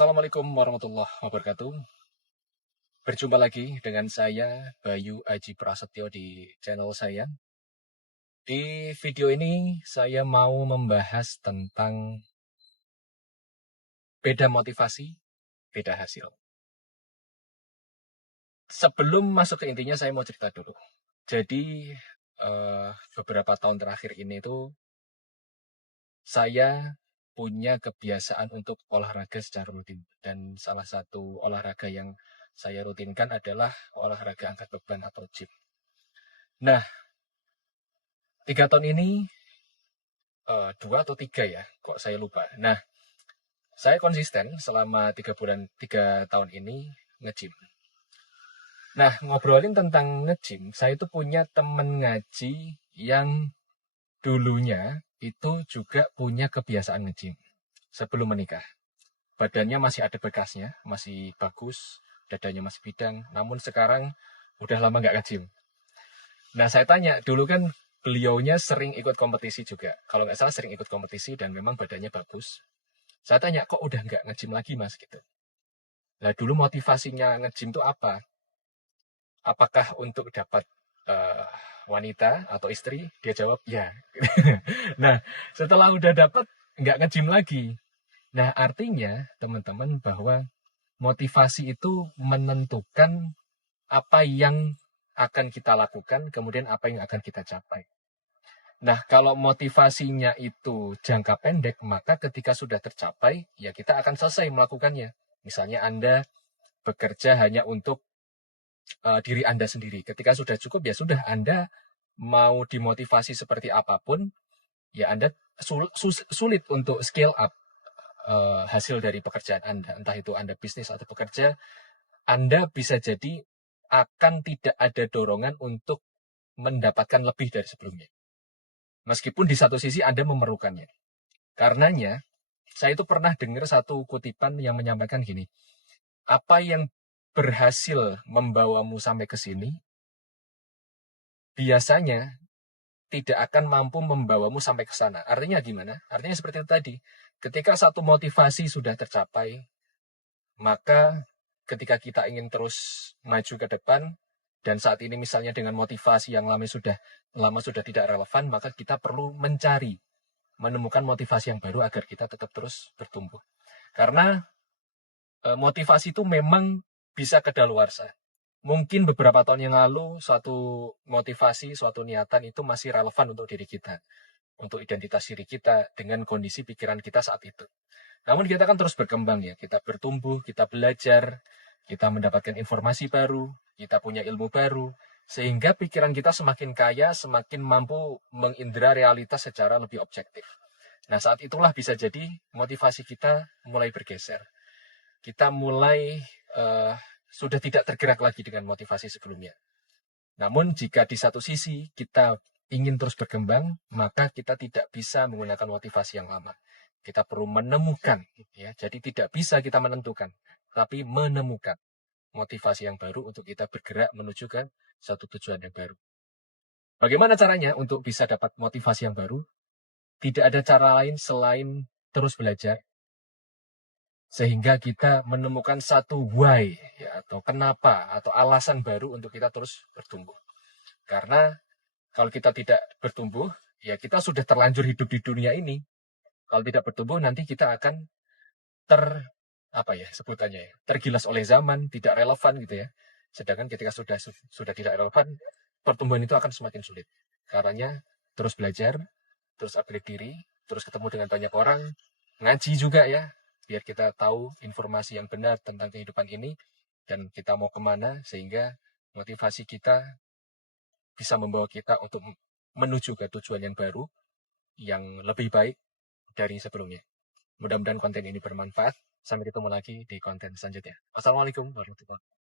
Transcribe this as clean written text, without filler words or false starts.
Assalamualaikum warahmatullahi wabarakatuh. Berjumpa lagi dengan saya, Bayu Aji Prasetyo di channel saya. Di video ini saya mau membahas tentang beda motivasi, beda hasil. Sebelum masuk ke intinya, saya mau cerita dulu. Jadi, beberapa tahun terakhir ini tuh saya punya kebiasaan untuk olahraga secara rutin. Dan salah satu olahraga yang saya rutinkan adalah olahraga angkat beban atau gym. Nah, 3 tahun ini, 2 atau 3 ya, kok saya lupa. Nah, saya konsisten selama 3 tahun ini nge-gym. Nah, ngobrolin tentang nge-gym, saya itu punya temen ngaji yang dulunya itu juga punya kebiasaan nge-gym sebelum menikah. Badannya masih ada bekasnya, masih bagus, dadanya masih bidang, namun sekarang udah lama nggak nge-gym. Nah, saya tanya, dulu kan beliaunya sering ikut kompetisi juga. Kalau nggak salah sering ikut kompetisi dan memang badannya bagus. Saya tanya, kok udah nggak nge-gym lagi mas? Gitu. Nah, dulu motivasinya nge-gym itu apa? Apakah untuk dapat uh, wanita atau istri? Dia jawab, ya. Nah, setelah udah dapat, nggak nge-gym lagi. Nah, artinya, teman-teman, bahwa motivasi itu menentukan apa yang akan kita lakukan, kemudian apa yang akan kita capai. Nah, kalau motivasinya itu jangka pendek, maka ketika sudah tercapai, ya kita akan selesai melakukannya. Misalnya Anda bekerja hanya untuk diri Anda sendiri. Ketika sudah cukup, ya sudah, Anda mau dimotivasi seperti apapun, ya Anda sulit untuk scale up hasil dari pekerjaan Anda. Entah itu Anda bisnis atau pekerja, Anda bisa jadi akan tidak ada dorongan untuk mendapatkan lebih dari sebelumnya. Meskipun di satu sisi Anda memerlukannya. Karenanya, saya itu pernah dengar satu kutipan yang menyampaikan gini, apa yang berhasil membawamu sampai ke sini, biasanya tidak akan mampu membawamu sampai ke sana. Artinya gimana? Artinya seperti itu tadi. Ketika satu motivasi sudah tercapai, maka ketika kita ingin terus maju ke depan, dan saat ini misalnya dengan motivasi yang lama sudah tidak relevan, maka kita perlu menemukan motivasi yang baru agar kita tetap terus bertumbuh. Karena motivasi itu memang bisa kedaluarsa. Mungkin beberapa tahun yang lalu suatu motivasi, suatu niatan itu masih relevan untuk diri kita, untuk identitas diri kita dengan kondisi pikiran kita saat itu. Namun kita kan terus berkembang ya, kita bertumbuh, kita belajar, kita mendapatkan informasi baru, kita punya ilmu baru, sehingga pikiran kita semakin kaya, semakin mampu mengindra realitas secara lebih objektif. Nah, saat itulah bisa jadi motivasi kita mulai bergeser. Kita mulai sudah tidak tergerak lagi dengan motivasi sebelumnya. Namun jika di satu sisi kita ingin terus berkembang, maka kita tidak bisa menggunakan motivasi yang lama. Kita perlu menemukan, ya. Jadi tidak bisa kita menentukan, tapi menemukan motivasi yang baru untuk kita bergerak menuju ke satu tujuan yang baru. Bagaimana caranya untuk bisa dapat motivasi yang baru? Tidak ada cara lain selain terus belajar, sehingga kita menemukan satu why, ya, atau kenapa, atau alasan baru untuk kita terus bertumbuh. Karena kalau kita tidak bertumbuh, ya kita sudah terlanjur hidup di dunia ini. Kalau tidak bertumbuh, nanti kita akan sebutannya ya, tergilas oleh zaman, tidak relevan gitu ya. Sedangkan ketika sudah tidak relevan, pertumbuhan itu akan semakin sulit. Karenanya terus belajar, terus upgrade diri, terus ketemu dengan banyak orang, ngaji juga ya, biar kita tahu informasi yang benar tentang kehidupan ini dan kita mau kemana, sehingga motivasi kita bisa membawa kita untuk menuju ke tujuan yang baru, yang lebih baik dari sebelumnya. Mudah-mudahan konten ini bermanfaat. Sampai ketemu lagi di konten selanjutnya. Wassalamualaikum warahmatullahi wabarakatuh.